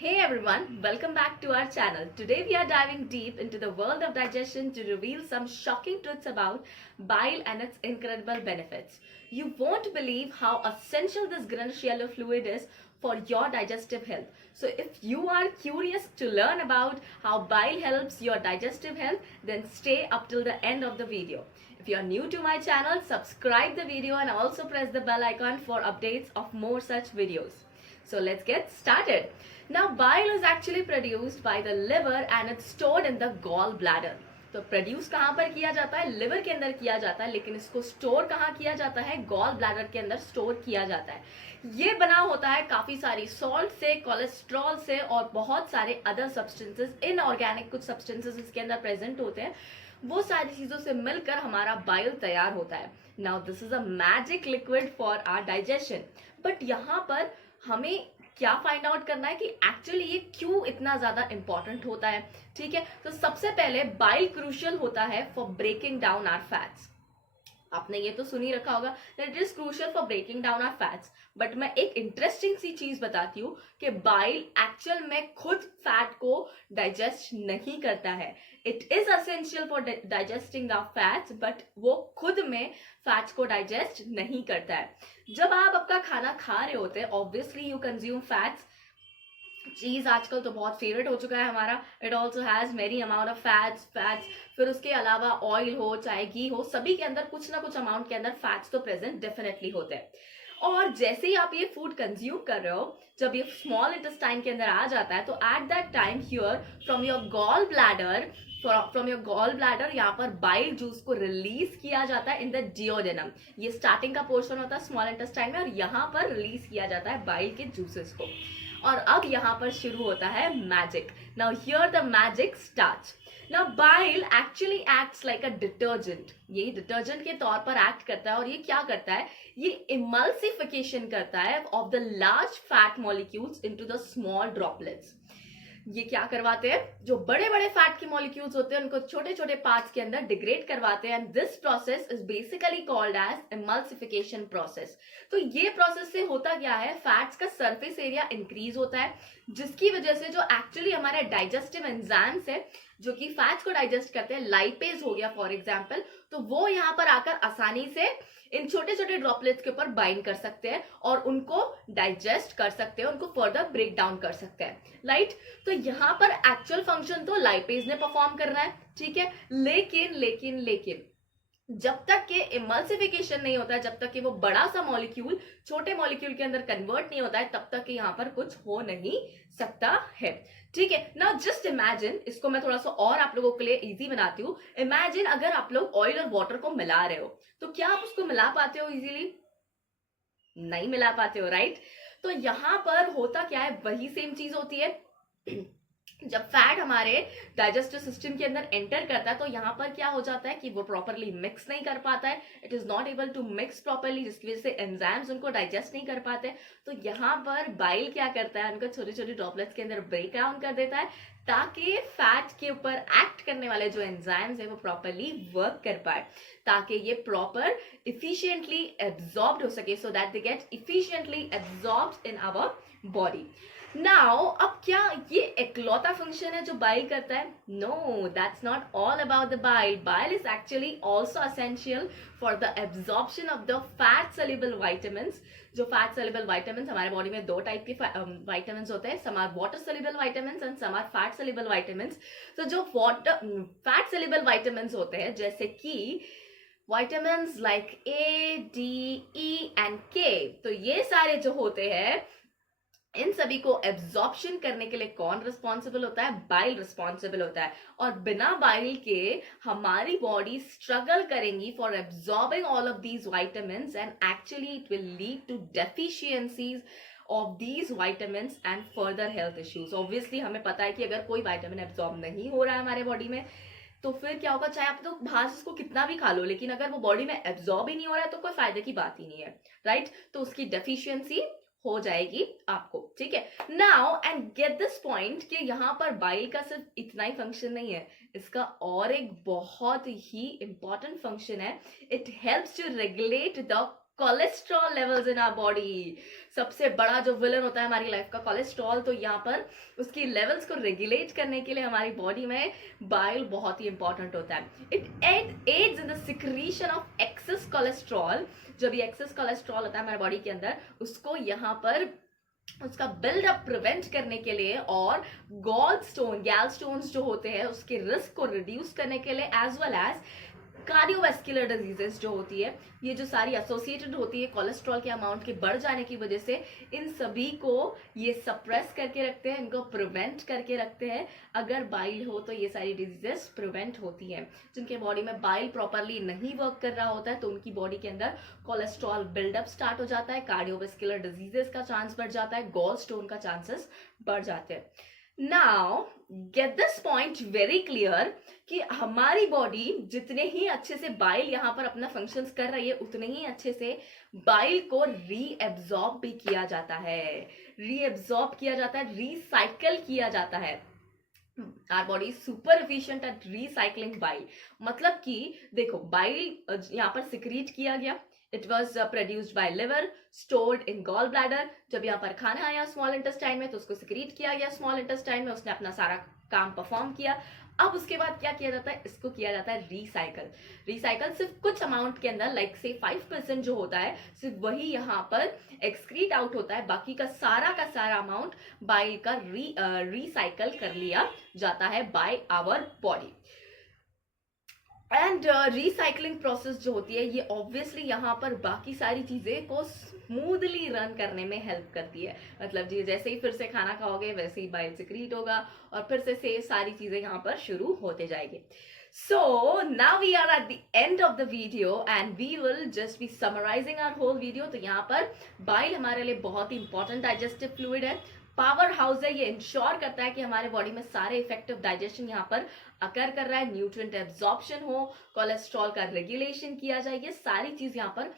Hey everyone, welcome back to our channel. Today we are diving deep into the world of digestion to reveal some shocking truths about bile and its incredible benefits. You won't believe how essential this greenish yellow fluid is for your digestive health. So if you are curious to learn about how bile helps your digestive health, then stay up till the end of the video. If you are new to my channel, subscribe the video and also press the bell icon for updates of more such videos. So let's get started. Now bile is actually produced by the liver and it's stored in the gallbladder. तो produce कहाँ पर किया जाता है? Liver के अंदर किया जाता है, लेकिन इसको स्टोर कहाँ किया जाता है? गॉल ब्लैडर के अंदर स्टोर किया जाता है. ये बना होता है काफी सारी सॉल्ट से, कोलेस्ट्रॉल से और बहुत सारे अदर सब्सटेंसेस, इनऑर्गेनिक कुछ सब्सटेंसेस इसके अंदर प्रेजेंट होते हैं. वो सारी चीजों से मिलकर हमारा बाइल तैयार होता है. Now this is a magic liquid for our digestion. But यहाँ पर हमें क्या फाइंड आउट करना है कि एक्चुअली ये क्यों इतना ज्यादा इंपॉर्टेंट होता है. ठीक है, तो सबसे पहले बाइल क्रूशियल होता है for breaking down our fats. आपने ये तो सुन ही रखा होगा that it is crucial for breaking down our fats. But मैं एक इंटरेस्टिंग सी चीज बताती हूँ कि बाइल एक्चुअल में खुद फैट को डाइजेस्ट नहीं करता है. It is essential for digesting the fats, but वो खुद में फैट्स को डाइजेस्ट नहीं करता है. जब आप आपका खाना खा रहे होते हैं, ऑब्वियसली यू कंज्यूम फैट्स. चीज आजकल तो बहुत फेवरेट हो चुका है हमारा. It also has very amount of fats. फिर उसके अलावा ऑयल हो चाहे घी हो, सभी के अंदर कुछ ना कुछ अमाउंट के अंदर फैट्स तो प्रेजेंट डेफिनेटली होते हैं. और जैसे ही आप ये फूड कंज्यूम कर रहे हो, जब ये स्मॉल इंटेस्टाइन के अंदर आ जाता है, तो at that time here from your gall bladder यहाँ पर बाइल जूस को रिलीज किया जाता है इन द डिओडेनम. ये स्टार्टिंग का पोर्शन होता है स्मॉल इंटेस्टाइन में, और यहाँ पर रिलीज किया जाता है बाइल के जूसेस को. और अब यहाँ पर शुरू होता है magic. Now here the magic starts. Now bile actually acts like a detergent. ये डिटर्जेंट के तौर पर एक्ट करता है. और ये क्या करता है? ये इमल्सिफिकेशन करता है of the large fat molecules into the small droplets. ये क्या करवाते हैं? जो बड़े बड़े फैट के मॉलिक्यूल्स होते हैं उनको छोटे छोटे पार्ट्स के अंदर डिग्रेड करवाते हैं. And this process is basically called as emulsification process. तो ये प्रोसेस से होता क्या है? फैट्स का सरफेस एरिया इंक्रीज होता है, जिसकी वजह से जो एक्चुअली हमारे डाइजेस्टिव एंजाइम्स है जो कि फैट्स को डाइजेस्ट करते हैं, लाइपेज हो गया फॉर एग्जाम्पल, तो वो यहाँ पर आकर आसानी से इन छोटे छोटे ड्रॉपलेट्स के ऊपर बाइंड कर सकते हैं और उनको डाइजेस्ट कर सकते हैं, उनको फर्दर ब्रेक डाउन कर सकते हैं. राइट, तो यहाँ पर एक्चुअल फंक्शन तो लाइपेज ने परफॉर्म करना है. ठीक है, लेकिन लेकिन लेकिन जब तक कि इमल्सिफिकेशन नहीं होता है, जब तक कि वो बड़ा सा मॉलिक्यूल छोटे मॉलिक्यूल के अंदर कन्वर्ट नहीं होता है, तब तक कि यहाँ पर कुछ हो नहीं सकता है. ठीक है, नाउ जस्ट इमेजिन, इसको मैं थोड़ा सा और आप लोगों के लिए इजी बनाती हूँ. इमेजिन अगर आप लोग ऑयल और वाटर को मिला रहे हो, तो क्या आप उसको मिला पाते हो इजीली? नहीं मिला पाते हो, राइट. तो यहाँ पर होता क्या है? वही सेम चीज होती है. जब फैट हमारे डाइजेस्टिव सिस्टम के अंदर एंटर करता है, तो यहाँ पर क्या हो जाता है कि वो प्रॉपरली मिक्स नहीं कर पाता है. It is not able to mix properly, जिसकी वजह से एंजाइम्स उनको डाइजेस्ट नहीं कर पाते. तो यहाँ पर बाइल क्या करता है? उनको छोटे छोटे ड्रॉपलेट्स के अंदर ब्रेक डाउन कर देता है, ताकि फैट के ऊपर एक्ट करने वाले जो एंजाइम्स है वो प्रॉपरली वर्क कर पाए, ताकि ये प्रॉपर इफिशिएंटली एब्जॉर्ब्ड हो सके, so that they get efficiently absorbed in our body. Now अब क्या ये इकलौता फंक्शन है जो बाइल करता है? No, that's not all about the bile. Bile is actually also essential for the absorption of the fat soluble vitamins. जो fat soluble vitamins, हमारे बॉडी में दो टाइप के विटामिन्स होते हैं. Some are water soluble vitamins and some are fat soluble vitamins. तो जो fat soluble vitamins होते हैं, जैसे कि vitamins like A, D, E and K, तो ये सारे जो होते हैं, इन सभी को एब्जॉर्प्शन करने के लिए कौन रिस्पॉन्सिबल होता है? बाइल रिस्पॉन्सिबल होता है. और बिना बाइल के हमारी बॉडी स्ट्रगल करेंगी for absorbing all of these vitamins, and actually it will lead to deficiencies of these vitamins and further health issues. Obviously हमें पता है कि अगर कोई विटामिन एब्जॉर्ब नहीं हो रहा है हमारे बॉडी में, तो फिर क्या होगा? चाहे आप तो बाहर से उसको कितना भी खा लो, लेकिन अगर वो बॉडी में एब्जॉर्ब ही नहीं हो रहा है, तो कोई फायदे की बात ही नहीं है. राइट, तो उसकी डेफिशिएंसी हो जाएगी आपको. ठीक है, now and get this point कि यहाँ पर बाइल का सिर्फ इतना ही फंक्शन नहीं है, इसका और एक बहुत ही इंपॉर्टेंट फंक्शन है. It helps to regulate the cholesterol levels in our body, सबसे बड़ा जो विलन होता है हमारी लाइफ का कोलेस्ट्रॉल, तो यहाँ पर उसकी लेवल्स को रेगुलेट करने के लिए हमारी बॉडी में बाइल बहुत ही इंपॉर्टेंट होता है. It aids in the secretion of excess cholesterol. जब ये एक्सेस कोलेस्ट्रॉल होता है हमारे बॉडी के अंदर, उसको यहाँ पर उसका बिल्डअप प्रिवेंट करने के लिए और गैल स्टोन्स जो होते हैं उसके रिस्क को रिड्यूस करने के लिए, as well as cardiovascular diseases जो होती है, ये जो सारी एसोसिएटेड होती है कोलेस्ट्रॉल के अमाउंट के बढ़ जाने की वजह से, इन सभी को ये सप्रेस करके रखते हैं, इनको प्रिवेंट करके रखते हैं. अगर बाइल हो तो ये सारी डिजीजेस प्रिवेंट होती हैं. जिनके बॉडी में बाइल प्रॉपरली नहीं वर्क कर रहा होता है तो उनकी बॉडी के अंदर कोलेस्ट्रॉल बिल्डअप स्टार्ट हो जाता है, कार्डियोवैस्कुलर डिजीजेस का चांस बढ़ जाता है, गॉल स्टोन का चांसेस बढ़ जाते हैं. Now get this point very clear कि हमारी बॉडी जितने ही अच्छे से बाइल यहाँ पर अपना फंक्शंस कर रही है, उतने ही अच्छे से बाइल को रीएब्जॉर्ब भी किया जाता है, रिसाइकल किया जाता है. Our body super efficient at recycling bile. मतलब कि देखो, बाइल यहाँ पर सिक्रीट किया गया, it was produced by liver, stored in gall bladder. जब यहाँ पर खाना आया स्मॉल इंटेस्टाइन में तो उसको सिक्रीट किया गया स्मॉल इंटेस्टाइन में, उसने अपना सारा काम परफॉर्म किया. अब उसके बाद क्या किया जाता है, इसको किया जाता है रिसाइकल सिर्फ कुछ अमाउंट के अंदर, लाइक से 5% जो होता है सिर्फ वही यहाँ पर एक्सक्रीट आउट होता है, बाकी का सारा अमाउंट बाइल का रिसाइकल कर लिया जाता है by our body. And recycling process जो होती है ये ऑब्वियसली यहाँ पर बाकी सारी चीजें को स्मूथली रन करने में हेल्प करती है. मतलब जी जैसे ही फिर से खाना खाओगे वैसे ही बाइल सिक्रीट होगा और फिर से सारी चीजें यहाँ पर शुरू होते जाएंगे. So now we are at the end of the video and we will just be summarizing our whole video. तो यहाँ पर बाइल हमारे लिए बहुत ही इंपॉर्टेंट डाइजेस्टिव फ्लूइड है, पावर हाउस है. ये इंश्योर करता है कि हमारे बॉडी में सारे इफेक्टिव डाइजेशन यहाँ पर अकर कर रहा है, न्यूट्रिएंट एब्जॉर्प्शन हो, कोलेस्ट्रॉल का रेगुलेशन किया जाए, ये सारी चीज यहाँ पर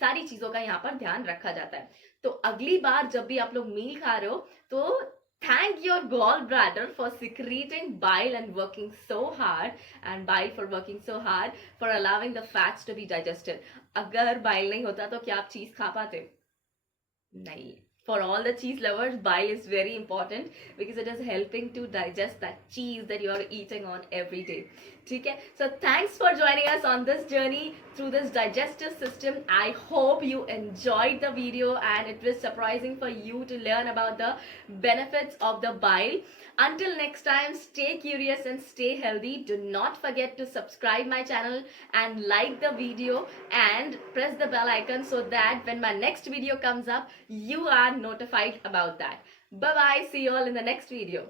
सारी चीजों का यहाँ पर ध्यान रखा जाता है. तो अगली बार जब भी आप लोग मील खा रहे हो तो thank your gallbladder for secreting bile and working so hard, and bile for working so hard for allowing the fats to be digested. अगर बाइल नहीं होता तो क्या आप चीज खा पाते? नहीं. For all the cheese lovers, bile is very important because it is helping to digest that cheese that you are eating on every day. ठीक है? So thanks for joining us on this journey through this digestive system. I hope you enjoyed the video and it was surprising for you to learn about the benefits of the bile. Until next time, stay curious and stay healthy. Do not forget to subscribe my channel and like the video and press the bell icon so that when my next video comes up, you are notified about that. Bye bye. See you all in the next video.